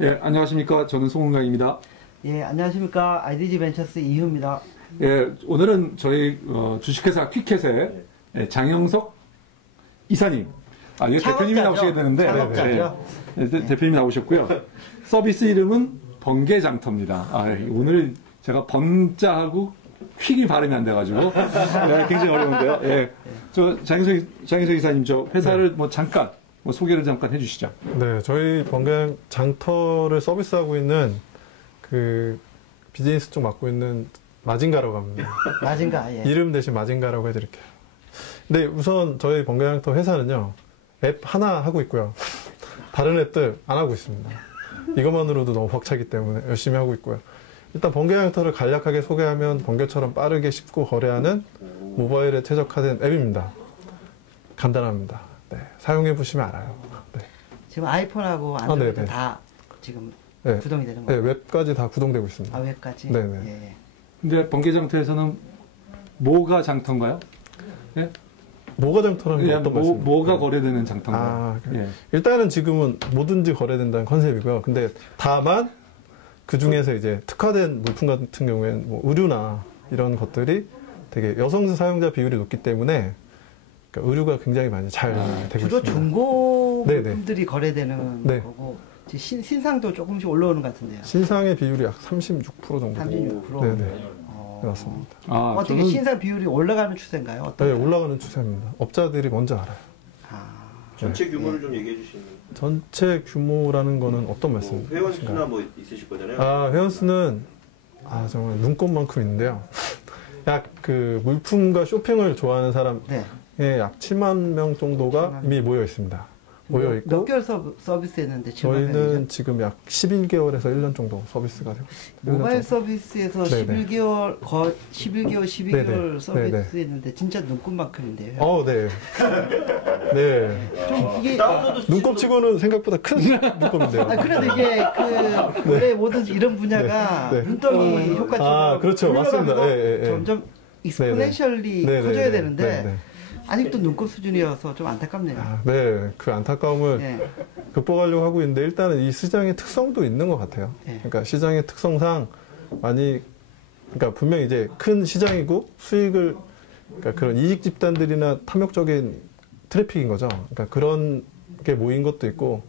예, 안녕하십니까. 저는 송은강입니다. 예, 안녕하십니까. IDG 벤처스 이hu입니다. 예, 오늘은 저희 주식회사 퀵캣의 장영석 이사님, 이게 대표님이 나오셔야 되는데, 대표님이 나오셨고요. 서비스 이름은 번개장터입니다. 오늘 제가 번자하고 퀵이 발음이 안 돼가지고 굉장히 어려운데요. 예, 저 장영석 이사님, 저 회사를 잠깐 소개를 잠깐 해주시죠. 네, 저희 번개장터를 서비스하고 있는 그 비즈니스 쪽 맡고 있는 마징가라고 합니다. 마징가, 예. 이름 대신 마징가라고 해드릴게요. 근데 우선 저희 번개장터 회사는요, 앱 하나 하고 있고요. 다른 앱들 안 하고 있습니다. 이것만으로도 너무 벅차기 때문에 열심히 하고 있고요. 일단 번개장터를 간략하게 소개하면 번개처럼 빠르게 쉽고 거래하는 모바일에 최적화된 앱입니다. 간단합니다. 네, 사용해 보시면 알아요. 네. 지금 아이폰하고 안드로이드 다 지금 구동이 되는 거예요? 네, 웹까지 다 구동되고 있습니다. 웹까지? 네네. 예. 근데 번개장터에서는 뭐가 장터인가요? 예? 뭐가 장터라는 게 어떤 말씀이에요? 뭐가 거래되는 장터인가요? 예. 일단은 지금은 뭐든지 거래된다는 컨셉이고요. 근데 다만 그 중에서 이제 특화된 물품 같은 경우에는 뭐 의류나 이런 것들이 되게 여성 사용자 비율이 높기 때문에 그러니까 의류가 굉장히 많이 잘 되고 주로 있습니다. 중고 물품들이 거래되는 네. 거고 신상도 조금씩 올라오는 것 같은데요. 신상의 비율이 약 36% 정도. 36%? 네네. 네, 맞습니다. 어떻게 신상 비율이 올라가는 추세인가요? 네, 올라가는 추세입니다. 업자들이 먼저 알아요. 전체 규모를 좀 얘기해 주시면. 전체 규모라는 거는 어떤 말씀이신가요? 회원수나 뭐 있으실 거잖아요. 회원수는 정말 눈꽃만큼 있는데요. 약 그 물품과 쇼핑을 좋아하는 사람의 약 7만 명 정도가 이미 모여 있습니다. 모여 있고 몇 개월 서비스 했는데 저희는 지금 약 11개월에서 1년 정도 서비스가 되고 있습니다. 모바일 서비스에서 11개월, 12개월 서비스 했는데 진짜 눈꽃만큼인데요. 네. 네. 좀 이게 눈곱치고는 생각보다 큰 눈곱인데요. 그런데 이게 원래 뭐든지 이런 분야가 눈덩이 효과처럼 그렇죠. 맞습니다. 점점 익스포넨셜리 커져야 되는데 아직도 눈꽃 수준이어서 좀 안타깝네요. 네, 그 안타까움을 극복하려고 하고 있는데 일단은 이 시장의 특성도 있는 것 같아요. 그러니까 시장의 특성상 그러니까 분명히 이제 큰 시장이고 수익을 그러니까 그런 이익 집단들이나 탐욕적인 트래픽인 거죠. 그러니까 그런 게 모인 것도 있고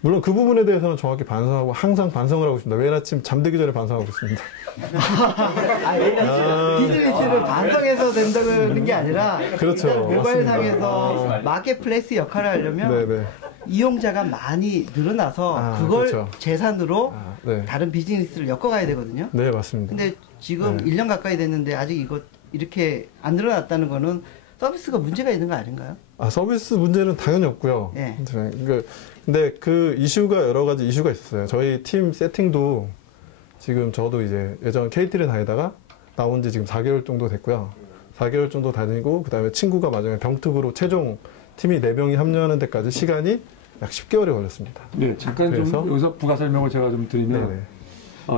물론 그 부분에 대해서는 정확히 반성하고 항상 반성을 하고 있습니다. 매일 아침 잠들기 전에 반성하고 있습니다. 비즈니스를 반성해서 된다는 게 아니라 그렇죠. 모바일상에서 마켓플레이스 역할을 하려면 이용자가 많이 늘어나서 그걸 재산으로 다른 비즈니스를 엮어가야 되거든요. 네, 맞습니다. 근데 지금 1년 가까이 됐는데 아직 이거 이렇게 안 늘어났다는 거는 서비스가 문제가 있는 거 아닌가요? 서비스 문제는 당연히 없고요. 근데 그 이슈가 여러 가지 이슈가 있었어요. 저희 팀 세팅도 지금 저도 이제 예전 KT를 다니다가 나온 지 지금 4개월 정도 됐고요. 4개월 정도 다니고 그다음에 친구가 마지막에 병특으로 최종 팀이 4명이 합류하는 데까지 시간이 약 10개월이 걸렸습니다. 네, 잠깐 좀 여기서 부가 설명을 제가 좀 드리면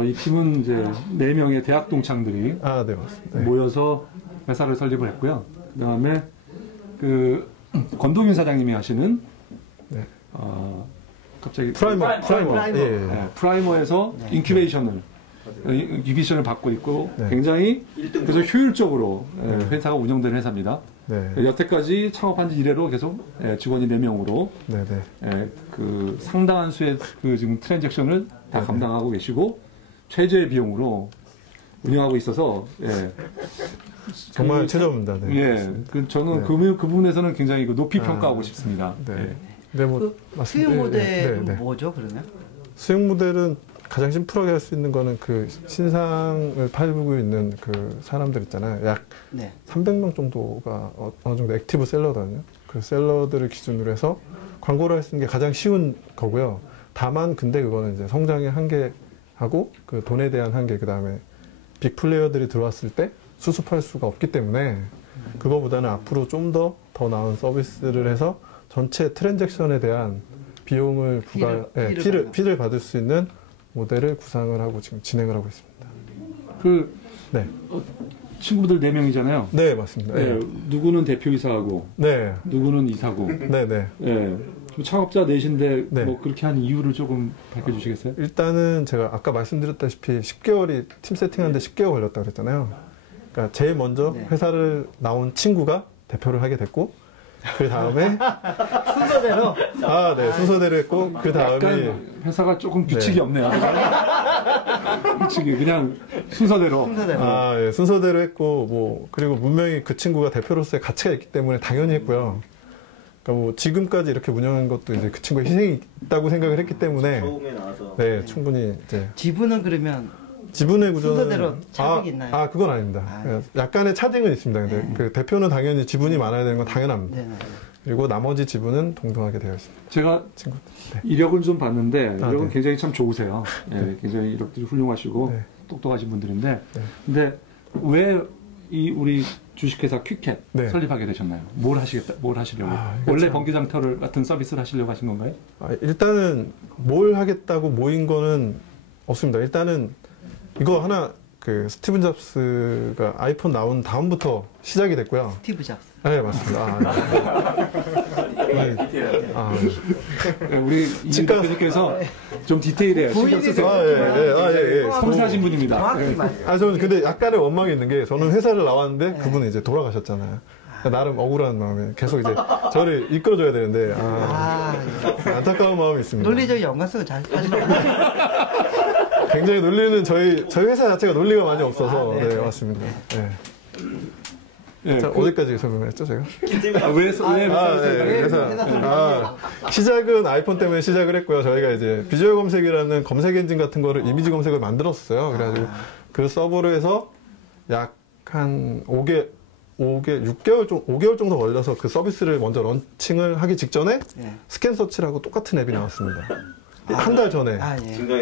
이 팀은 이제 4명의 대학 동창들이 모여서 회사를 설립을 했고요. 그다음에 그 권동윤 사장님이 하시는 갑자기 프라이머에서 인큐베이션을 받고 있고 굉장히 그래서 효율적으로 회사가 운영되는 회사입니다. 여태까지 창업한 지 이래로 계속 직원이 4명으로 그 상당한 수의 그 지금 트랜잭션을 다 감당하고 계시고 최저의 비용으로 운영하고 있어서 정말 최저입니다. 저는 그 부분에서는 굉장히 높이 평가하고 싶습니다. 수익 모델은 뭐죠, 그러면? 수익 모델은 가장 심플하게 할 수 있는 거는 그 신상을 팔고 있는 그 사람들 있잖아요. 약 300명 정도가 어느 정도 액티브 셀러거든요. 그 셀러들을 기준으로 해서 광고를 할 수 있는 게 가장 쉬운 거고요. 다만 근데 그거는 이제 성장의 한계하고 그 돈에 대한 한계, 그 다음에 빅 플레이어들이 들어왔을 때 수습할 수가 없기 때문에 그거보다는 앞으로 좀 더 나은 서비스를 해서 전체 트랜잭션에 대한 비용을 피를 받을 수 있는 모델을 구상을 하고 지금 진행을 하고 있습니다. 친구들 4명이잖아요. 네, 맞습니다. 네, 누구는 대표이사하고, 네, 누구는 이사고. 네, 네. 네. 창업자 넷인데 네. 뭐 그렇게 한 이유를 조금 밝혀주시겠어요? 일단은 제가 아까 말씀드렸다시피 10개월이 팀 세팅하는데 10개월 걸렸다고 그랬잖아요. 그러니까 제일 먼저 네. 회사를 나온 친구가 대표를 하게 됐고, 그 다음에 순서대로. 네, 순서대로 했고, 그 다음에 회사가 조금 규칙이 없네요. 규칙이 그냥 순서대로. 예, 순서대로 했고, 뭐 그리고 분명히 그 친구가 대표로서의 가치가 있기 때문에 당연히 했고요. 그러니까 뭐 지금까지 이렇게 운영한 것도 이제 그 친구의 희생이 있다고 생각을 했기 때문에 처음에 나와서 네, 충분히 이제 지분은 그러면 지분의 구조는 순서대로 차등이 있나요? 그건 아닙니다. 약간의 차등은 있습니다. 근데 그 대표는 당연히 지분이 많아야 되는 건 당연합니다. 네네. 그리고 나머지 지분은 동등하게 되어 있습니다. 제가 친구. 네. 이력을 좀 봤는데 이력은 네. 굉장히 참 좋으세요. 네, 굉장히 이력들이 훌륭하시고 네. 똑똑하신 분들인데 네. 근데 왜 이 우리 주식회사 퀵캣 네. 설립하게 되셨나요? 뭘 하시려고? 이거 원래 참- 번개장터를 같은 서비스를 하시려고 하신 건가요? 일단은 뭘 하겠다고 모인 거는 없습니다. 일단은 이거 하나 그 스티븐 잡스가 아이폰 나온 다음부터 시작이 됐고요. 스티브 잡스. 네, 맞습니다. 네, 우리 이 대표님께서 좀 디테일해요. 신경 쓰세요. 예. 섬세하신 분입니다. 정확히 네. 말씀. 저는 근데 약간의 원망이 있는 게 저는 회사를 나왔는데 그분은 이제 돌아가셨잖아요. 나름 억울한 마음에 계속 이제 저를 이끌어줘야 되는데 안타까운 마음이 있습니다. 논리적 연관성을 잘 가지고. 굉장히 논리는 저희 회사 자체가 논리가 많이 없어서 네, 맞습니다. 네. 네, 자, 어디까지 설명했죠, 제가? 시작은 아이폰 때문에 시작을 했고요. 저희가 이제 비주얼 검색이라는 검색 엔진 같은 거를 이미지 검색을 만들었어요. 그래가지고 그 서버로 해서 약 한 5개월 정도 걸려서 그 서비스를 먼저 런칭을 하기 직전에 스캔 서치라고 똑같은 앱이 나왔습니다. 한 달 전에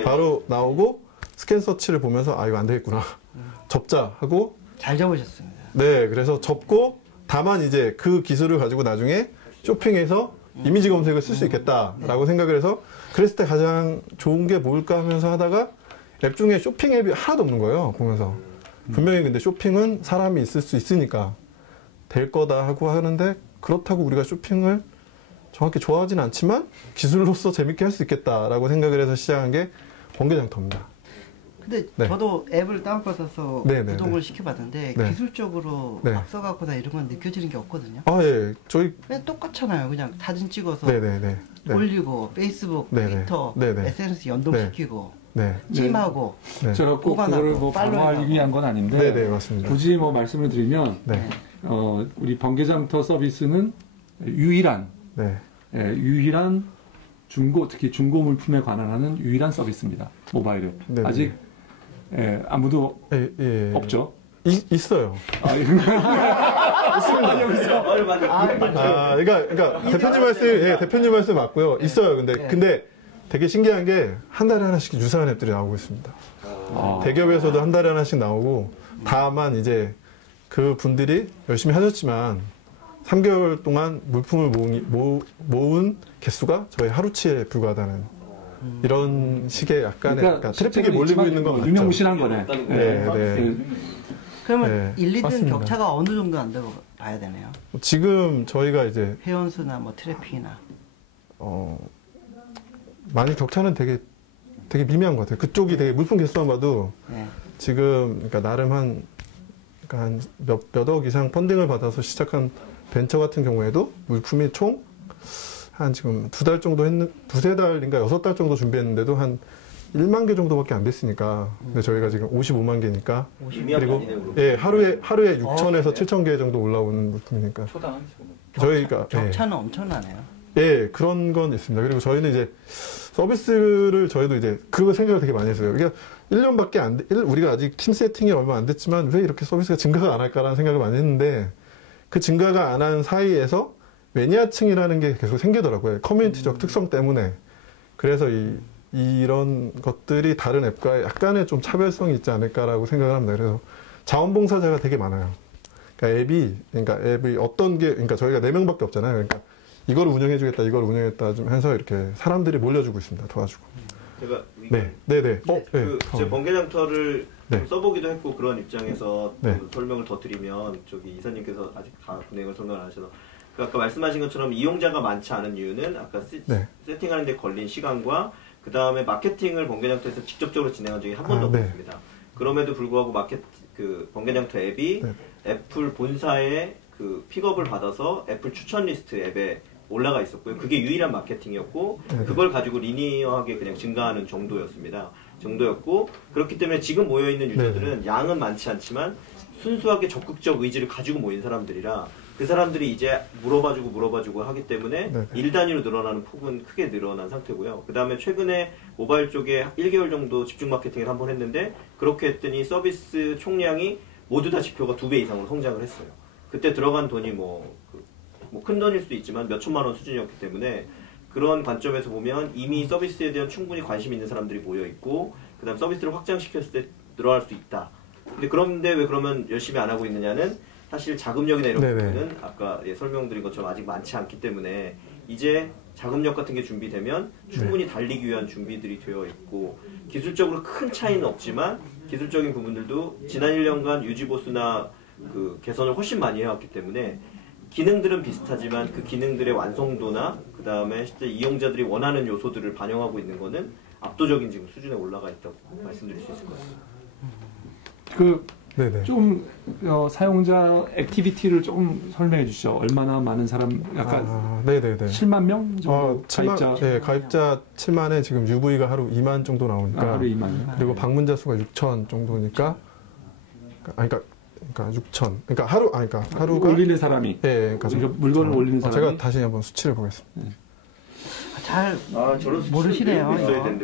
바로 나오고 스캔 서치를 보면서 이거 안 되겠구나. 접자 하고 잘 접으셨습니다. 네, 그래서 접고 다만 이제 그 기술을 가지고 나중에 쇼핑에서 이미지 검색을 쓸 수 있겠다라고 생각을 해서 그랬을 때 가장 좋은 게 뭘까 하면서 하다가 앱 중에 쇼핑 앱이 하나도 없는 거예요, 보면서. 분명히 근데 쇼핑은 사람이 있을 수 있으니까 될 거다 하고 하는데 그렇다고 우리가 쇼핑을 정확히 좋아하진 않지만 기술로서 재밌게 할 수 있겠다라고 생각을 해서 시작한 게 번개장터입니다. 근데 네. 저도 앱을 다운받아서 구동을 시켜봤는데 네. 기술적으로 네. 앞서가거나 이런 건 느껴지는 게 없거든요. 예. 저희 그냥 똑같잖아요. 그냥 사진 찍어서 네네네. 올리고 페이스북, 트위터, SNS 연동시키고 찜하고 제가 꼭 그거를 뭐 방어하기 위한 건 아닌데 네네, 맞습니다. 굳이 뭐 말씀을 드리면 우리 번개장터 서비스는 유일한 특히 중고 물품에 관한 유일한 서비스입니다. 모바일에. 네네. 아직 아무도 없죠. 있어요. 그러니까 대표님 말씀 맞고요. 있어요. 근데 되게 신기한 게 한 달에 하나씩 유사한 앱들이 나오고 있습니다. 대기업에서도 한 달에 하나씩 나오고 다만 이제 그 분들이 열심히 하셨지만 3개월 동안 물품을 모은 개수가 저희 하루치에 불과하다는 이런 식의 약간의 그러니까 트래픽이 몰리고 있는 건 유명무실한 거네. 그러면 1, 2등 격차가 어느 정도 안다고 봐야 되나요? 지금 저희가 이제 회원수나 뭐 트래픽이나 많이 격차는 되게 미미한 것 같아요. 그쪽이 되게 물품 개수만 봐도 지금 그러니까 나름 한 몇억 이상 펀딩을 받아서 시작한 벤처 같은 경우에도 물품이 총 한 지금 2달 정도 두세 달인가 6달 정도 준비했는데도 한 1만 개 정도밖에 안 됐으니까. 근데 저희가 지금 55만 개니까. 그리고 하루에 6천에서 7천 개 정도 올라오는 물품이니까. 저희가 격차는 엄청나네요. 그런 건 있습니다. 그리고 저희는 이제 서비스를 저희도 이제 그거 생각을 되게 많이 했어요. 그러니까 1년밖에 우리가 아직 팀 세팅이 얼마 안 됐지만 왜 이렇게 서비스가 증가가 안 할까라는 생각을 많이 했는데 그 증가가 안 한 사이에서 매니아층이라는 게 계속 생기더라고요. 커뮤니티적 특성 때문에. 그래서 이런 것들이 다른 앱과 약간의 좀 차별성이 있지 않을까라고 생각을 합니다. 그래서 자원봉사자가 되게 많아요. 그러니까 앱이 어떤 게, 그러니까 저희가 4명밖에 없잖아요. 그러니까 이걸 운영해주겠다, 이걸 운영했다 좀 해서 이렇게 사람들이 몰려주고 있습니다. 도와주고. 제가 네네. 제 번개장터를 네. 써보기도 했고 그런 입장에서 네. 설명을 더 드리면 저기 이사님께서 아직 다 분행을 설명을 안 하셔서 아까 말씀하신 것처럼 이용자가 많지 않은 이유는 아까 네. 세팅하는 데 걸린 시간과 그 다음에 마케팅을 번개장터에서 직접적으로 진행한 적이 한 번도 없습니다. 그럼에도 불구하고 번개장터 앱이 네. 애플 본사의 그 픽업을 받아서 애플 추천 리스트 앱에 올라가 있었고요. 그게 유일한 마케팅이었고 그걸 가지고 리니어하게 그냥 증가하는 정도였고 그렇기 때문에 지금 모여있는 유저들은 양은 많지 않지만 순수하게 적극적 의지를 가지고 모인 사람들이라 그 사람들이 이제 물어봐주고 하기 때문에 일 단위로 늘어나는 폭은 크게 늘어난 상태고요. 그 다음에 최근에 모바일 쪽에 1개월 정도 집중 마케팅을 한번 했는데 그렇게 했더니 서비스 총량이 모두 다 지표가 2배 이상으로 성장을 했어요. 그때 들어간 돈이 큰 돈일 수도 있지만 몇 천만 원 수준이었기 때문에 그런 관점에서 보면 이미 서비스에 대한 충분히 관심 있는 사람들이 모여있고 그 다음 서비스를 확장시켰을 때 늘어날 수 있다. 그런데 왜 그러면 열심히 안 하고 있느냐는 사실 자금력이나 이런 부분은 아까 설명드린 것처럼 아직 많지 않기 때문에 이제 자금력 같은 게 준비되면 충분히 달리기 위한 준비들이 되어 있고 기술적으로 큰 차이는 없지만 기술적인 부분들도 지난 1년간 유지보수나 그 개선을 훨씬 많이 해왔기 때문에 기능들은 비슷하지만 그 기능들의 완성도나 그 다음에 실제 이용자들이 원하는 요소들을 반영하고 있는 거는 압도적인 지금 수준에 올라가 있다고 말씀드릴 수 있을 것 같습니다. 좀 사용자 액티비티를 조금 설명해 주시죠. 얼마나 많은 사람, 약간 7만 명 정도 가입자? 네, 가입자 7만에 지금 UV가 하루 2만 정도 나오니까 하루 2만. 그리고 방문자 수가 6천 정도니까 그러니까 6천. 그러니까 하루가 올리는 사람이. 네, 그러니까 물건을 올리는 사람이. 제가 다시 한번 수치를 보겠습니다. 잘 저런 모르시네요.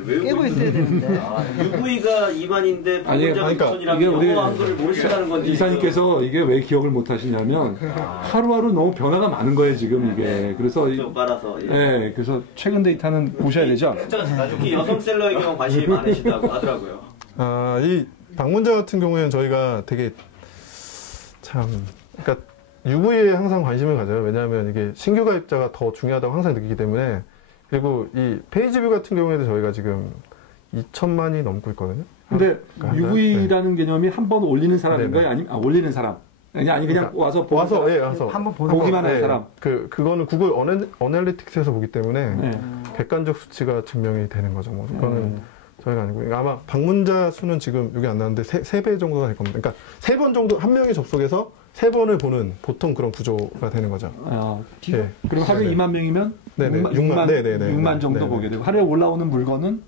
깨고 있어야 되는데. UV가 2만인데 방문자가 6천이라면 영어 한글을 모르시다는 건지. 이사님께서 이게 왜 기억을 못 하시냐면 하루하루 너무 변화가 많은 거예요 지금 이게. 그래서 빨아서. 네, 그래서 최근 데이터는 보셔야 되죠. 특히 여성 셀러의 경우 관심이 많으시다고 하더라고요. 이 방문자 같은 경우에는 저희가 되게 그러니까 UV에 항상 관심을 가져요. 왜냐하면 이게 신규 가입자가 더 중요하다고 항상 느끼기 때문에. 그리고 이 페이지 뷰 같은 경우에도 저희가 지금 2천만이 넘고 있거든요. 근데 UV라는 개념이 한 번 올리는 사람인가요? 아니면 올리는 사람? 아니 그냥 와서 한번 보기만 하는 사람. 그거는 구글 어널리틱스에서 보기 때문에 객관적 수치가 증명이 되는 거죠. 뭐 그거는 저희가 아니고 아마 방문자 수는 지금 여기 안 나왔는데 3배 정도가 될 겁니다. 그러니까 3번 정도 한 명이 접속해서 3번을 보는 보통 그런 구조가 되는 거죠. 그리고 하루에 2만 명이면 6만 정도 보게 되고 하루에 올라오는 물건은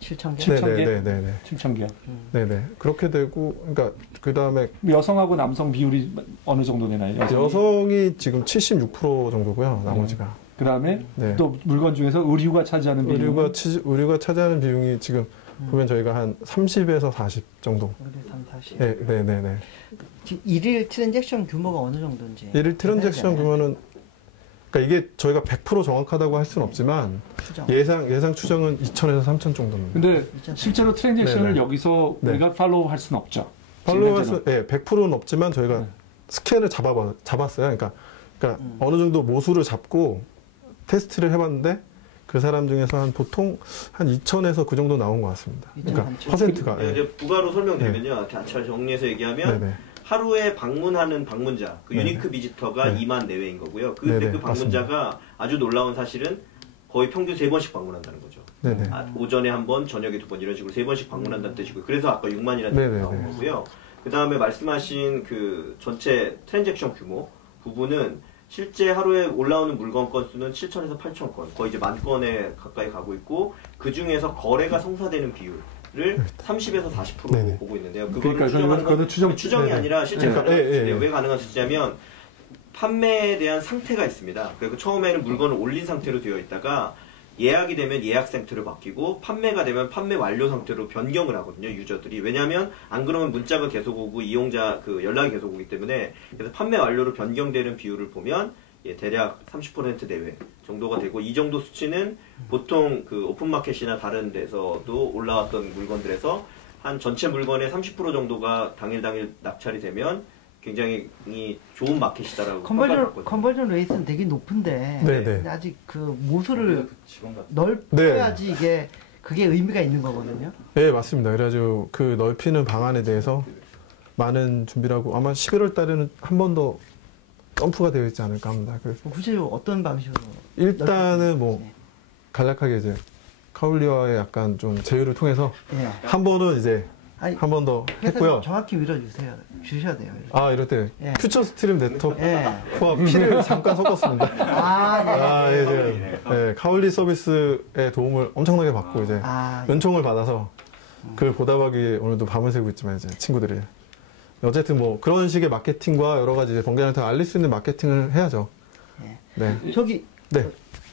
7천 개. 7천 개. 네네. 그렇게 되고, 그러니까 그 다음에 여성하고 남성 비율이 어느 정도 되나요? 여성이 지금 76% 정도고요. 나머지가. 그 다음에 또 물건 중에서 의류가 차지하는 비율. 의류가 차지하는 비용이 지금 보면 저희가 한 30에서 40 정도. 3, 40. 네네네. 지금 일일 트랜잭션 규모가 어느 정도인지. 일일 트랜잭션 규모는 그러니까 이게 저희가 100% 정확하다고 할 수는 없지만 예상 추정은 2,000에서 3,000 정도입니다. 근데 실제로 트랜잭션을 여기서 우리가 팔로우 할 수는 없죠. 팔로우 할 수, 100%는 없지만 저희가 스캔을 잡았어요. 그러니까 어느 정도 모수를 잡고 테스트를 해봤는데 그 사람 중에서 보통 한 2,000에서 그 정도 나온 것 같습니다. 그러니까 퍼센트가. 이제 부가로 설명드리면요. 잘 정리해서 얘기하면 하루에 방문하는 방문자, 그 유니크 비지터가 2만 내외인 거고요. 근데 그 방문자가 맞습니다. 아주 놀라운 사실은 거의 평균 3번씩 방문한다는 거죠. 오전에 한 번, 저녁에 2번 이런 식으로 3번씩 방문한다는 뜻이고요. 그래서 아까 6만이라는 뜻이 나온 거고요. 그 다음에 말씀하신 그 전체 트랜잭션 규모 부분은 실제 하루에 올라오는 물건 건수는 7,000에서 8,000건, 거의 이제 10,000건에 가까이 가고 있고 그 중에서 거래가 성사되는 비율을 30에서 40% 보고 있는데요. 그거는 추정하는 건 추정이 아니라 실제 가능한 수치예요. 왜 가능한 수치냐면 판매에 대한 상태가 있습니다. 그리고 처음에는 물건을 올린 상태로 되어 있다가 예약이 되면 예약 상태로 바뀌고 판매가 되면 판매 완료 상태로 변경을 하거든요. 유저들이. 왜냐하면 안 그러면 문자가 계속 오고 이용자 그 연락이 계속 오기 때문에 그래서 판매 완료로 변경되는 비율을 보면 대략 30% 내외 정도가 되고 이 정도 수치는 보통 그 오픈마켓이나 다른 데서도 올라왔던 물건들에서 한 전체 물건의 30% 정도가 당일 낙찰이 되면 굉장히 좋은 마켓이다라고 컨버전 레이트는 되게 높은데 아직 그 모수를 넓혀야지 이게 그게 의미가 있는 거거든요. 네, 맞습니다. 그래가지고 그 넓히는 방안에 대해서 많은 준비를 하고 아마 11월 달에는 한 번 더 점프가 되어 있지 않을까 합니다. 구체적으로 어떤 방식으로? 일단은 뭐 간략하게 이제 카울리와의 약간 좀 제휴를 통해서 한 번은 이제 한 번 더 했고요. 정확히 밀어주세요. 주셔야 돼요. 이렇게. 아, 이럴 때 퓨처 스트림 네트워크와 피를 잠깐 섞었습니다. 카울리 서비스의 도움을 엄청나게 받고 이제 은총을 받아서 그걸 보답하기 위해 오늘도 밤을 새고 있지만 이제 친구들이 어쨌든 뭐 그런 식의 마케팅과 여러 가지 이제 번개장터 알릴 수 있는 마케팅을 해야죠. 네. 저기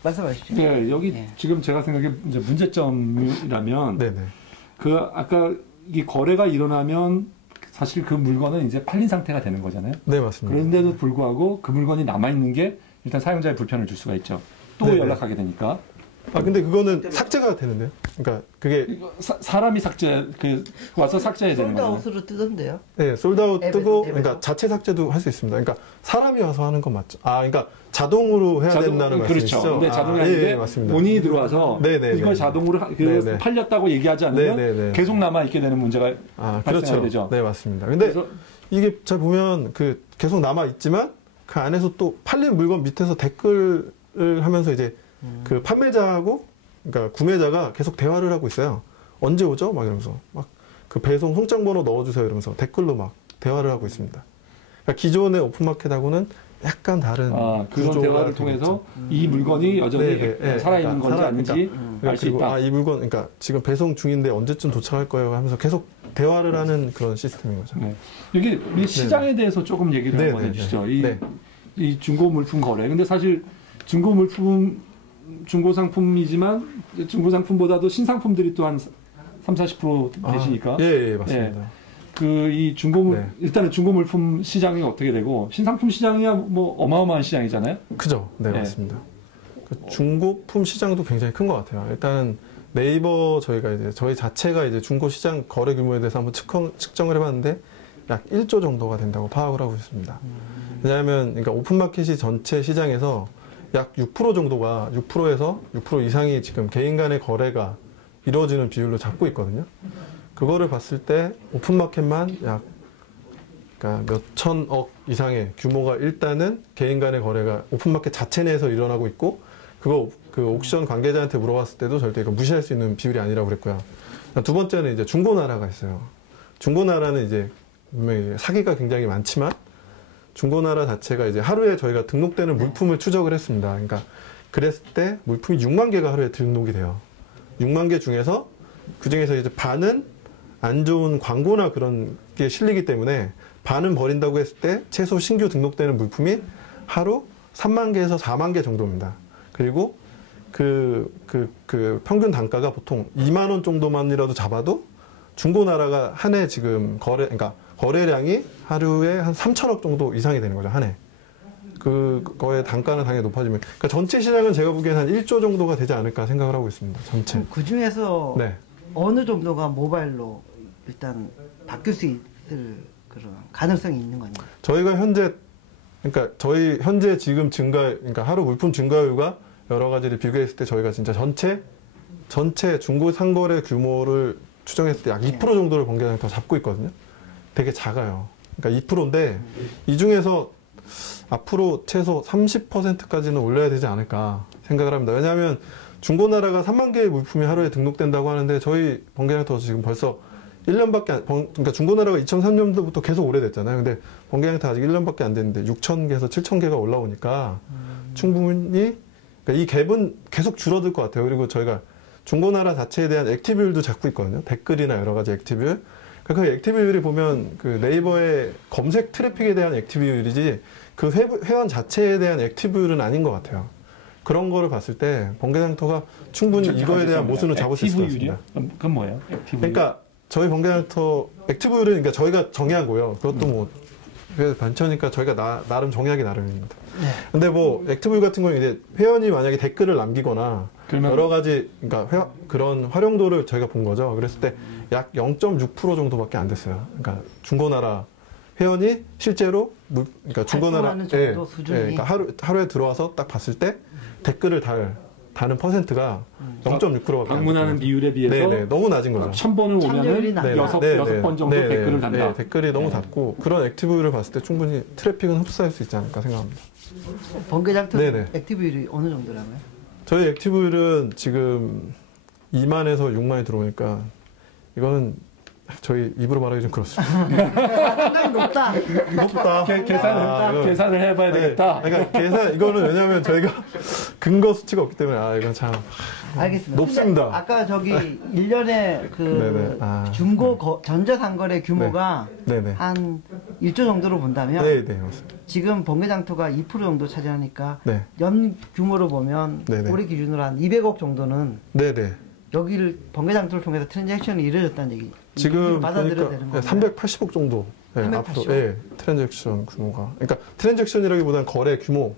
말씀하시죠. 네, 여기 지금 제가 생각해 이제 문제점이라면 그 아까 이 거래가 일어나면 사실 그 물건은 이제 팔린 상태가 되는 거잖아요. 네, 맞습니다. 그런데도 불구하고 그 물건이 남아 있는 게 일단 사용자의 불편을 줄 수가 있죠. 또 연락하게 되니까. 아, 근데 그거는 삭제가 되는데요? 그러니까 그게. 사람이 와서 삭제해야 되는 거예요. 솔드아웃으로 뜨던데요? 네, 솔드아웃 뜨고, 그러니까 자체 삭제도 할 수 있습니다. 그러니까 사람이 와서 하는 건 맞죠. 아, 그러니까 자동으로 해야 된다는 말씀이시죠? 그렇죠. 근데 자동이 아닌데 본인이 들어와서 이걸 자동으로 팔렸다고 얘기하지 않으면 계속 남아있게 되는 문제가 발생하게 되죠. 네, 맞습니다. 근데 이게 잘 보면 계속 남아있지만 그 안에서 또 팔린 물건 밑에서 댓글을 하면서 이제 그 판매자하고 그러니까 구매자가 계속 대화를 하고 있어요. 언제 오죠? 막 이러면서 막 그 배송 송장 번호 넣어주세요 이러면서 댓글로 막 대화를 하고 있습니다. 그러니까 기존의 오픈마켓하고는 약간 다른 그런 대화를 통해서 이 물건이 여전히 살아있는 건지 아닌지 알 수 있다. 이 물건 그러니까 지금 배송 중인데 언제쯤 도착할 거예요 하면서 계속 대화를 하는 그런 시스템인 거죠. 여기 우리 시장에 대해서 조금 얘기를 한번 해주시죠. 이 중고 물품 거래. 근데 사실 중고 물품 중고 상품이지만 중고 상품보다도 신상품들이 또 한 30-40% 되시니까. 예, 맞습니다. 이 일단은 중고 물품 시장이 어떻게 되고 신상품 시장이야 뭐 어마어마한 시장이잖아요. 그죠. 네, 맞습니다. 중고품 시장도 굉장히 큰 것 같아요. 일단은 네이버 저희 자체가 이제 중고 시장 거래 규모에 대해서 한번 측정을 해봤는데 약 1조 정도가 된다고 파악을 하고 있습니다. 왜냐하면 그러니까 오픈마켓이 전체 시장에서 약 6% 정도가 6%에서 6% 이상이 지금 개인 간의 거래가 이루어지는 비율로 잡고 있거든요. 그거를 봤을 때 오픈마켓만 약 그러니까 몇천억 이상의 규모가 일단은 개인 간의 거래가 오픈마켓 자체 내에서 일어나고 있고 그 옥션 관계자한테 물어봤을 때도 절대 이거 무시할 수 있는 비율이 아니라고 그랬고요. 두 번째는 이제 중고나라가 있어요. 중고나라는 이제 분명히 사기가 굉장히 많지만 중고나라 자체가 이제 하루에 저희가 등록되는 물품을 추적을 했습니다. 그러니까 그랬을 때 물품이 6만 개가 하루에 등록이 돼요. 6만 개 중에서 그 중에서 이제 반은 안 좋은 광고나 그런 게 실리기 때문에 반은 버린다고 했을 때 최소 신규 등록되는 물품이 하루 3만 개에서 4만 개 정도입니다. 그리고 그 평균 단가가 보통 2만 원 정도만이라도 잡아도 중고나라가 한 해 지금 그러니까 거래량이 하루에 한 3천억 정도 이상이 되는 거죠, 한 해. 그거의 단가는 당연히 높아지면. 그러니까 전체 시장은 제가 보기에는 한 1조 정도가 되지 않을까 생각을 하고 있습니다, 전체. 그 중에서 어느 정도가 모바일로 일단 바뀔 수 있을 그런 가능성이 있는 건가요? 저희가 저희 현재 지금 그러니까 하루 물품 증가율과 여러 가지를 비교했을 때 저희가 진짜 전체 중고 상거래 규모를 추정했을 때 약 2% 정도를 번개장터 잡고 있거든요. 되게 작아요. 그러니까 2%인데 이 중에서 앞으로 최소 30%까지는 올려야 되지 않을까 생각을 합니다. 왜냐하면 중고나라가 3만 개의 물품이 하루에 등록된다고 하는데 저희 번개장터 지금 벌써 1년밖에 그러니까 중고나라가 2003년도부터 계속 오래됐잖아요. 근데 번개장터 아직 1년밖에 안 됐는데 6,000개에서 7,000개가 올라오니까 충분히 그러니까 이 갭은 계속 줄어들 것 같아요. 그리고 저희가 중고나라 자체에 대한 액티브율도 잡고 있거든요. 댓글이나 여러 가지 액티브율. 그 액티브율이 보면 그 네이버의 검색 트래픽에 대한 액티브율이지 그 회원 자체에 대한 액티브율은 아닌 것 같아요. 그런 거를 봤을 때 번개장터가 충분히 이거에 대한 모순을 잡을 수 있을 것 같습니다. 그건 뭐예요? 액티브율? 그러니까 저희 번개장터 액티브율은 그러니까 저희가 정의하고요. 그것도 뭐 반처니까 저희가 나름 정의하기 나름입니다. 근데 뭐 액티브율 같은 경우는 이제 회원이 만약에 댓글을 남기거나 여러 가지 그러니까 그런 활용도를 저희가 본 거죠. 그랬을 때 약 0.6% 정도밖에 안 됐어요. 그러니까 중고나라 회원이 실제로 그러니까 중고나라 정도 수준이 그러니까 하루에 들어와서 딱 봤을 때 댓글을 달 다는 퍼센트가 0.6%가 방문하는 비율에 비해서 네네, 너무 낮은 거죠. 1000번을 오면은 6번 정도 네네, 댓글을 단다. 네, 댓글이 너무 낮고 그런 액티브를 봤을 때 충분히 트래픽은 흡수할 수 있지 않을까 생각합니다. 번개장터 액티브율이 어느 정도라고요? 저희 액티브율은 지금 2만에서 6만이 들어오니까 이거는 저희 입으로 말하기 좀 그렇습니다. 상당히 높다. 높다. 계산을 해봐야 되겠다. 그러니까 이거는 왜냐하면 저희가 근거 수치가 없기 때문에 이건 참 알겠습니다. 높습니다. 아까 저기 1년에 그 중고 전자상거래 규모가 한 1조 정도로 본다면 맞습니다. 지금 번개장터가 2% 정도 차지하니까 네. 연 규모로 보면 올해 기준으로 한 200억 정도는 여기를 번개장터를 통해서 트랜잭션이 이루어졌다는 얘기. 지금 받아들여야 되는 보니까 380억 정도. 380억? 앞으로 트랜잭션 규모가. 그러니까 트랜잭션이라기보다는 거래 규모가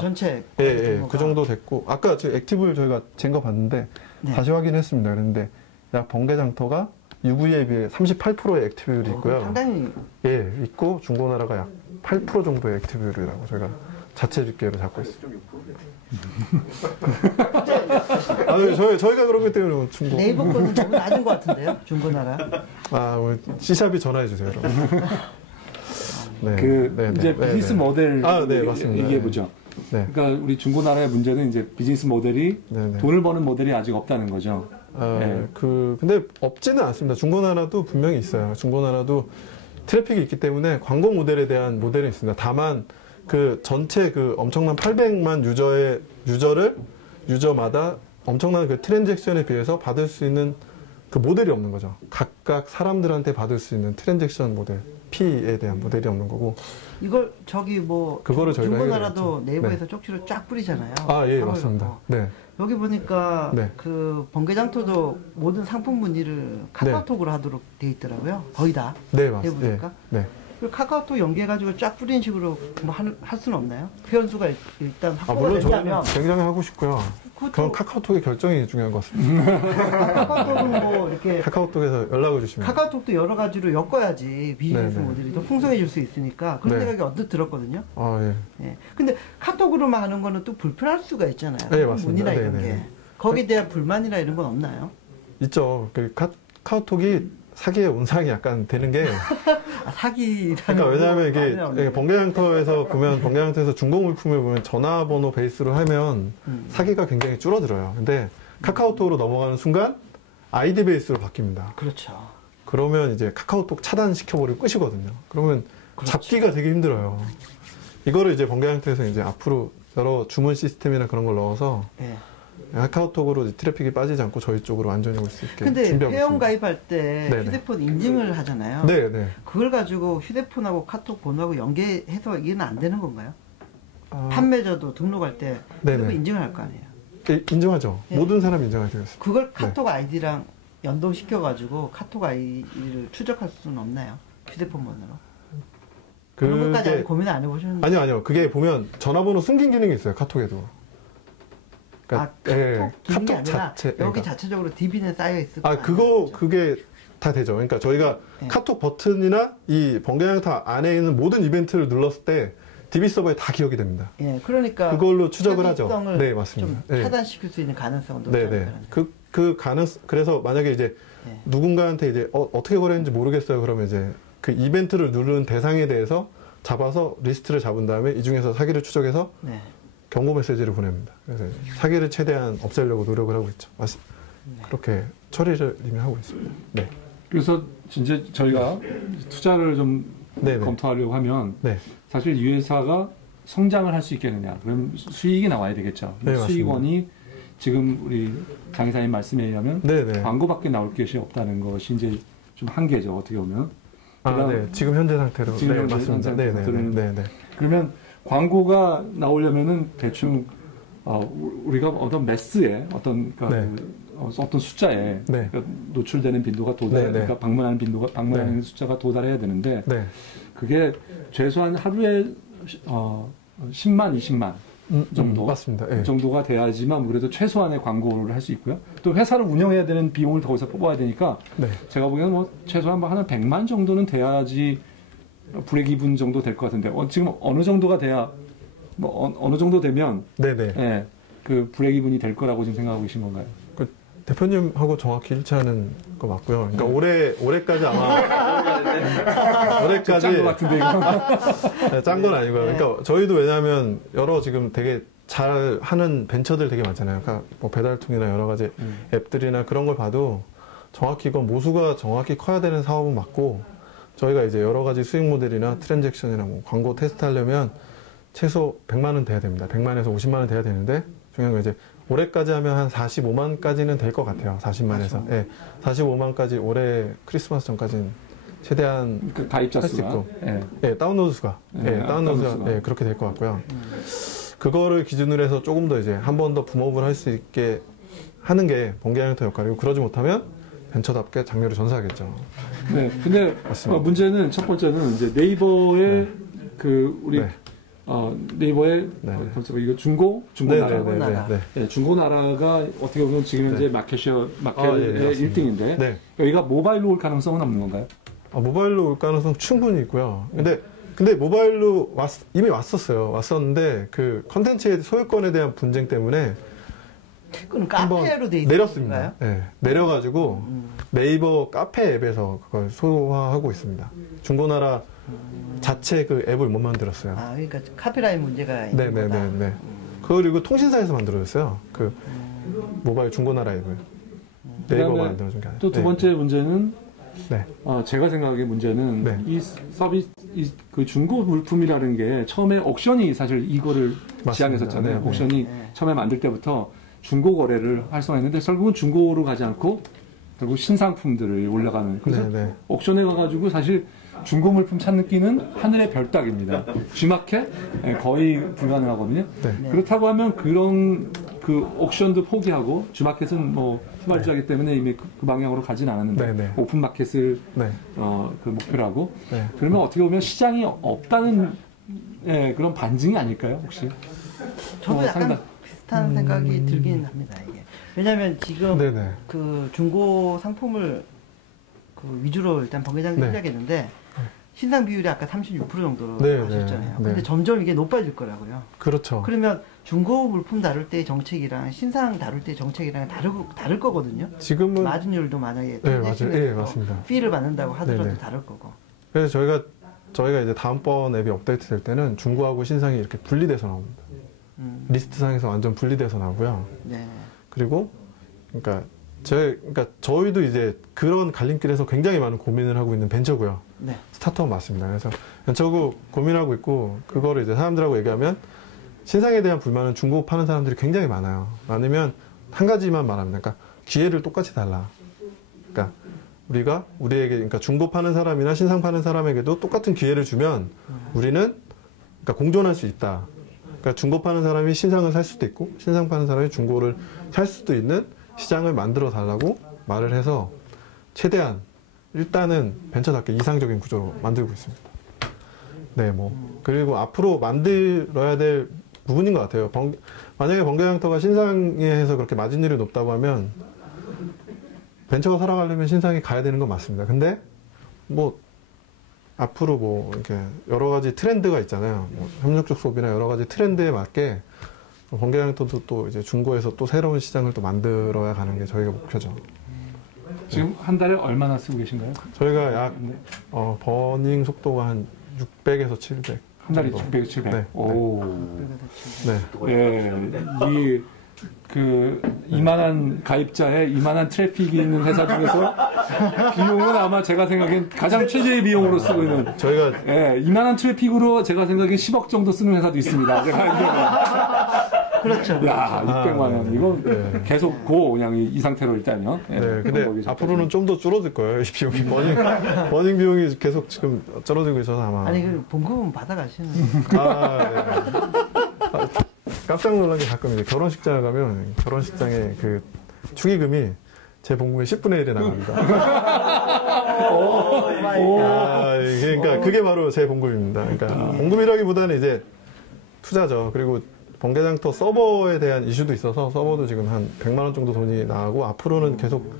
전체 그 정도 됐고 아까 저 액티브를 저희가 잰 거 봤는데 다시 확인했습니다. 그런데 약 번개장터가 UV에 비해 38%의 액티브율이 있고요. 상당히 있고 중고나라가 약 8% 정도의 액티브율이라고 저희가 자체 집계로 잡고 있습니다. 저희가 그런 것 때문에 중고. 네이버 거는 조금 낮은 것 같은데요, 중고나라. C샵이 전화해 주세요, 여러분. 이제 비즈니스 모델 맞습니다. 얘기해 보죠. 그러니까 우리 중고나라의 문제는 이제 비즈니스 모델이 돈을 버는 모델이 아직 없다는 거죠. 근데 없지는 않습니다. 중고나라도 분명히 있어요. 중고나라도 트래픽이 있기 때문에 광고 모델에 대한 모델은 있습니다. 다만 그 전체 그 엄청난 800만 유저마다 엄청난 그 트랜잭션에 비해서 받을 수 있는 그 모델이 없는 거죠. 각각 사람들한테 받을 수 있는 트랜잭션 모델, P에 대한 모델이 없는 거고. 이걸 그거를 저희가 중고나라도 네이버에서 쪽지를 쫙 뿌리잖아요. 맞습니다. 여기 보니까 그 번개장터도 모든 상품 문의를 카카오톡으로 하도록 돼 있더라고요. 거의 다. 해보니까. 그리고 카카오톡 연계해가지고 쫙 뿌리는 식으로 뭐 할 수는 없나요? 회원수가 일단 확보가 물론 된다면. 저는 굉장히 하고 싶고요. 그건 카카오톡의 결정이 중요한 것 같습니다. 카카오톡은 뭐 이렇게 카카오톡에서 연락을 주시면 카카오톡도 여러 가지로 엮어야지 비즈니스 모델이 더 풍성해질 수 있으니까 그런 생각이 언뜻 들었거든요. 근데 카톡으로만 하는 거는 또 불편할 수가 있잖아요. 맞습니다. 문의나 이런 게. 거기에 대한 불만이나 이런 건 없나요? 있죠. 카카오톡이 사기의 온상이 약간 되는 게 그러니까 왜냐하면 이게 번개장터에서 보면 번개장터에서 중고 물품을 보면 전화번호 베이스로 하면 사기가 굉장히 줄어들어요. 근데 카카오톡으로 넘어가는 순간 아이디 베이스로 바뀝니다. 그렇죠. 그러면 이제 카카오톡 차단시켜버리고 끝이거든요. 그러면 잡기가 되게 힘들어요. 이거를 이제 번개장터에서 이제 앞으로 여러 주문 시스템이나 그런 걸 넣어서 카카오톡으로 트래픽이 빠지지 않고 저희 쪽으로 안전히 올 수 있게 준비하고 있습니다. 근데 회원 가입할 때 휴대폰 인증을 하잖아요. 그걸 가지고 휴대폰하고 카톡 번호하고 연계해서 이게는 안 되는 건가요? 판매자도 등록할 때 휴대폰 인증을 할 거 아니에요? 인증하죠. 모든 사람이 인증하게 되겠습니다. 그걸 카톡 아이디랑 연동시켜가지고 카톡 아이디를 추적할 수는 없나요? 휴대폰 번호로? 그런 것까지 아직 고민을 안 해보셨는데? 아니요. 그게 보면 전화번호 숨긴 기능이 있어요. 카톡에도. 카톡 자체 여기 자체적으로 DB는 쌓여 있을 거예요. 그게 다 되죠. 그러니까 저희가 카톡 버튼이나 이 번개장터 안에 있는 모든 이벤트를 눌렀을 때 DB 서버에 다 기억이 됩니다. 그러니까 그걸로 추적을 하죠. 네, 맞습니다. 좀 차단시킬 수 있는 가능성은 높다는 그래서 만약에 이제 누군가한테 이제 어떻게 거래했는지 모르겠어요. 그러면 이제 그 이벤트를 누르는 대상에 대해서 잡아서 리스트를 잡은 다음에 이 중에서 사기를 추적해서 경고 메시지를 보냅니다. 그래서 사기를 최대한 없애려고 노력을 하고 있죠. 그렇게 처리를 이미 하고 있습니다. 그래서 진짜 저희가 투자를 좀 검토하려고 하면 사실 이 회사가 성장을 할 수 있겠느냐. 그럼 수익이 나와야 되겠죠. 수익원이 지금 우리 장 이사님 말씀에 의하면 광고밖에 나올 것이 없다는 것이 이제 좀 한계죠. 어떻게 보면. 지금 현재 상태로. 맞습니다. 그러면 광고가 나오려면은 대충 우리가 어떤 매스에 어떤 어떤 숫자에 노출되는 빈도가 그러니까 방문하는 숫자가 도달해야 되는데 그게 최소한 하루에 10만, 20만 정도 맞습니다. 정도가 돼야지만 그래도 최소한의 광고를 할 수 있고요. 또 회사를 운영해야 되는 비용을 거기서 뽑아야 되니까 제가 보기에는 뭐 최소한 한 100만 정도는 돼야지 브레이크이븐 정도 될 것 같은데 지금 어느 정도가 돼야 어느 정도 되면 그 브레이크이븐이 될 거라고 지금 생각하고 계신 건가요? 그 대표님하고 정확히 일치하는 거 맞고요. 그러니까 올해까지 아마 올해까지 짠 거 같은데 이거 짠 건 아니고요. 그러니까 저희도 왜냐하면 여러 지금 되게 잘 하는 벤처들 되게 많잖아요. 그러니까 뭐 배달통이나 여러 가지 앱들이나 그런 걸 봐도 정확히 이건 모수가 정확히 커야 되는 사업은 맞고, 저희가 이제 여러 가지 수익 모델이나 트랜잭션이나 뭐 광고 테스트 하려면 최소 100만 원 돼야 됩니다. 100만에서 50만 원 돼야 되는데, 중요한 건 이제 올해까지 하면 한 45만까지는 될 것 같아요. 40만에서. 예, 45만까지 올해 크리스마스 전까지는 최대한 그 가입자 할 수 수가 있고, 예, 다운로드 수가, 다운로드 수가, 예, 그렇게 될 것 같고요. 그거를 기준으로 해서 조금 더 이제 한 번 더 붐업을 할 수 있게 하는 게 번개양터 역할이고, 그러지 못하면 벤처답게 장려를 전수하겠죠. 네, 근데 문제는 첫 번째는 이제 네이버의 그 우리 네이버의 이거 중고나라. 네, 중고나라가 어떻게 보면 지금 현재 마켓의 1등인데 여기가 모바일로 올 가능성은 없는 건가요? 모바일로 올 가능성 충분히 있고요. 근데 모바일로 이미 왔었는데 그 컨텐츠의 소유권에 대한 분쟁 때문에 그건 카페로 돼 내렸습니다. 네, 내려가지고 네이버 카페 앱에서 그걸 소화하고 있습니다. 중고나라 자체 그 앱을 못 만들었어요. 그러니까 카피라이트 문제가 있는 거다. 네. 그리고 통신사에서 만들어졌어요. 그 모바일 중고나라 앱을 네이버가 만들어준 게 아니라. 또 두 번째 문제는 제가 생각하기에 문제는 이 서비스, 그 중고 물품이라는 게 처음에 옥션이 사실 이거를 지향했었잖아요. 옥션이 처음에 만들 때부터 중고 거래를 활성화했는데 결국은 중고로 가지 않고 결국 신상품들을 올라가는. 그래서 옥션에 가가지고 사실 중고 물품 찾는 끼는 하늘의 별 따기입니다. G마켓 거의 불가능하거든요. 그렇다고 하면 그런 그 옥션도 포기하고 G마켓은 뭐 후발주하기 때문에 이미 그 방향으로 가진 않았는데 오픈 마켓을 그 목표로 하고 그러면 어떻게 보면 시장이 없다는 그런 반증이 아닐까요, 혹시? 저도 약간 비슷한 생각이 들긴 합니다, 이게. 왜냐하면 지금 그 중고 상품을 그 위주로 일단 번개장이 시작했는데 신상 비율이 아까 36% 정도로 하셨잖아요. 근데 점점 이게 높아질 거라고요. 그렇죠. 그러면 중고 물품 다룰 때 정책이랑 신상 다룰 때 정책이랑 다를 거거든요. 지금은 마진율도 만약에 맞습니다. 피를 받는다고 하더라도 다를 거고. 그래서 저희가 이제 다음번 앱이 업데이트 될 때는 중고하고 신상이 이렇게 분리돼서 나옵니다. 리스트상에서 완전 분리돼서 나오고요. 그리고 그러니까 저희도 이제 그런 갈림길에서 굉장히 많은 고민을 하고 있는 벤처고요. 스타트업 맞습니다. 그래서 벤처고 고민하고 있고, 그거를 이제 사람들하고 얘기하면 신상에 대한 불만은 중고 파는 사람들이 굉장히 많아요. 많으면 한 가지만 말합니다. 그러니까 기회를 똑같이 달라. 그러니까 우리에게, 그러니까 중고 파는 사람이나 신상 파는 사람에게도 똑같은 기회를 주면 우리는 그러니까 공존할 수 있다. 그러니까 중고 파는 사람이 신상을 살 수도 있고 신상 파는 사람이 중고를 살 수도 있는 시장을 만들어 달라고 말을 해서 최대한 일단은 벤처답게 이상적인 구조로 만들고 있습니다. 그리고 앞으로 만들어야 될 부분인 것 같아요. 만약에 번개장터가 신상에 해서 그렇게 마진율이 높다고 하면 벤처가 살아가려면 신상에 가야 되는 건 맞습니다. 근데 앞으로 이렇게 여러 가지 트렌드가 있잖아요. 협력적 소비나 여러 가지 트렌드에 맞게 번개장터도 또 이제 중고에서 또 새로운 시장을 또 만들어야 가는 게 저희가 목표죠. 지금 한 달에 얼마나 쓰고 계신가요? 저희가 약 버닝 속도가 한 600에서 700. 한 달에 600에서 700. 오. 이만한 가입자에 이만한 트래픽이 있는 회사 중에서 비용은 아마 제가 생각엔 가장 최저의 비용으로 쓰고 있는. 저희가 이만한 트래픽으로 제가 생각엔 10억 정도 쓰는 회사도 있습니다. 그렇죠. 야, 600만 원. 이거 계속 그냥 이 상태로 일단요. 근데 앞으로는 좀 더 줄어들 거예요. 이 비용이. 버닝 비용이 계속 지금 줄어들고 있어서 아마. 아니, 그 봉급은 받아가시는. 깜짝 놀란 게 가끔 이제 결혼식장을 가면 결혼식장에 그 축의금이 제 봉급의 10분의 1에 나갑니다. 그러니까 그게 바로 제 봉급입니다. 그러니까 봉급이라기보다는 이제 투자죠. 그리고 번개장터 서버에 대한 이슈도 있어서 서버도 지금 한 100만 원 정도 돈이 나가고 앞으로는 계속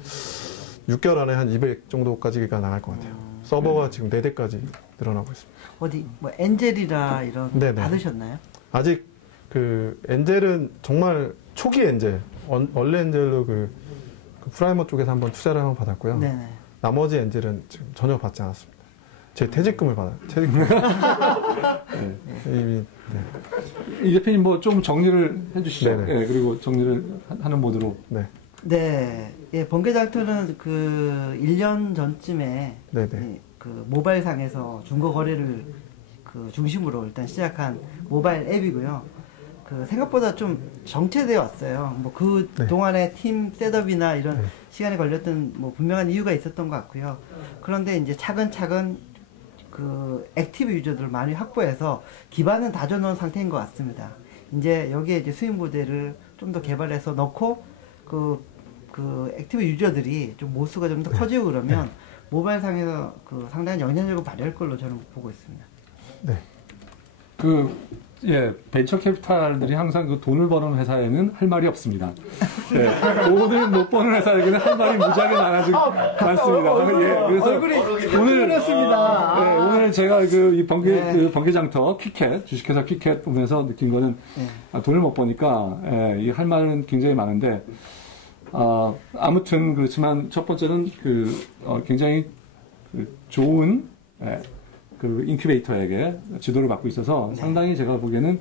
6개월 안에 한 200 정도까지가 나갈 것 같아요. 서버가 지금 4대까지 늘어나고 있습니다. 어디 엔젤이라 이런 받으셨나요? 아직 엔젤은 정말 초기 엔젤, 원래 엔젤로 그 프라이머 쪽에서 한번 투자를 한번 받았고요. 네네. 나머지 엔젤은 지금 전혀 받지 않았습니다. 제 퇴직금을 받아요. 퇴직금. 네. 이미, 네. 이 대표님 뭐 좀 정리를 해주시죠. 네, 그리고 정리를 하는 모드로. 네. 네. 예, 번개장터는 그 1년 전쯤에 그 모바일 상에서 중고 거래를 그 중심으로 일단 시작한 모바일 앱이고요. 그 생각보다 좀 정체되어 왔어요. 뭐 그 동안에 팀 셋업이나 이런 시간이 걸렸던 뭐 분명한 이유가 있었던 것 같고요. 그런데 이제 차근차근 그 액티브 유저들을 많이 확보해서 기반은 다져놓은 상태인 것 같습니다. 이제 여기에 이제 수익 모델을 좀 더 개발해서 넣고 그 액티브 유저들이 좀 모수가 좀 더 커지고 그러면 모바일 상에서 그 상당한 영향력을 발휘할 걸로 저는 보고 있습니다. 네. 벤처 캐피탈들이 항상 그 돈을 버는 회사에는 할 말이 없습니다. 네, 돈을 못 버는 회사에게는 할 말이 무지하게 많습니다. 그래서 오늘 제가 이 번개장터 퀴캣, 주식회사 퀴캣 보면서 느낀 거는 돈을 못 버니까 이 할 말은 굉장히 많은데 아무튼 그렇지만 첫 번째는 굉장히 좋은 그 인큐베이터에게 지도를 받고 있어서 상당히 제가 보기에는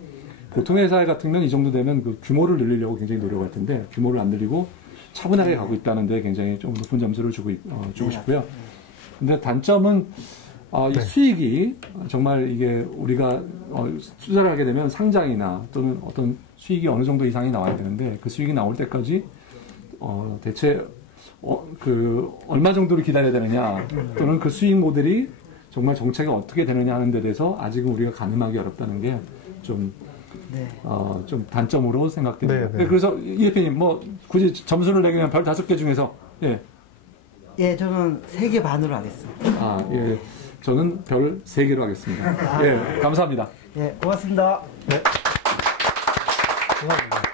보통 회사 같으면 이 정도 되면 그 규모를 늘리려고 굉장히 노력할 텐데 규모를 안 늘리고 차분하게 가고 있다는데 굉장히 좀 높은 점수를 주고 싶고요. 근데 단점은 이 수익이 정말 이게 우리가 투자를 하게 되면 상장이나 또는 어떤 수익이 어느 정도 이상이 나와야 되는데 그 수익이 나올 때까지 대체 얼마 정도를 기다려야 되느냐 또는 그 수익 모델이 정말 정책이 어떻게 되느냐 하는 데 대해서 아직은 우리가 가늠하기 어렵다는 게 좀 단점으로 생각됩니다. 그래서 이 대표님 뭐 굳이 점수를 내기면 별 5개 중에서 예, 저는 3개 반으로 하겠습니다. 예, 저는 별 3개로 하겠습니다. 예, 감사합니다. 예, 고맙습니다. 네. 고맙습니다.